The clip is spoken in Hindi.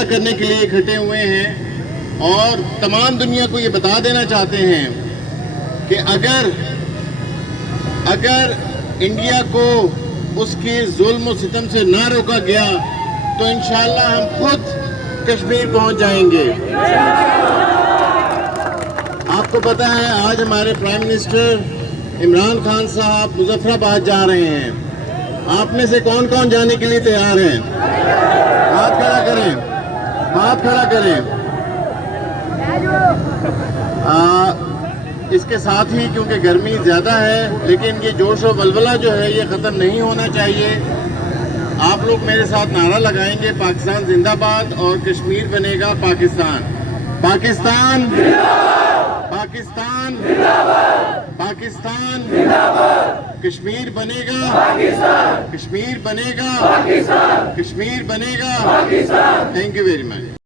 मुजाहदा करने के लिए इकट्ठे हुए हैं और तमाम दुनिया को ये बता देना चाहते हैं कि अगर इंडिया को उसके जुल्म और सितम से ना रोका गया तो इंशाअल्लाह हम खुद कश्मीर पहुंच जाएंगे। आपको पता है आज हमारे प्राइम मिनिस्टर इमरान खान साहब मुजफ्फराबाद जा रहे हैं। आप में से कौन कौन जाने के लिए तैयार हैं? हाथ खड़ा करें, हाथ खड़ा करें। इसके साथ ही क्योंकि गर्मी ज़्यादा है लेकिन ये जोश और वलवला जो है ये ख़त्म नहीं होना चाहिए। आप लोग मेरे साथ नारा लगाएंगे, पाकिस्तान जिंदाबाद और कश्मीर बनेगा पाकिस्तान। पाकिस्तान पाकिस्तान पाकिस्तान कश्मीर बनेगा, कश्मीर बनेगा, कश्मीर बनेगा। Thank you very much.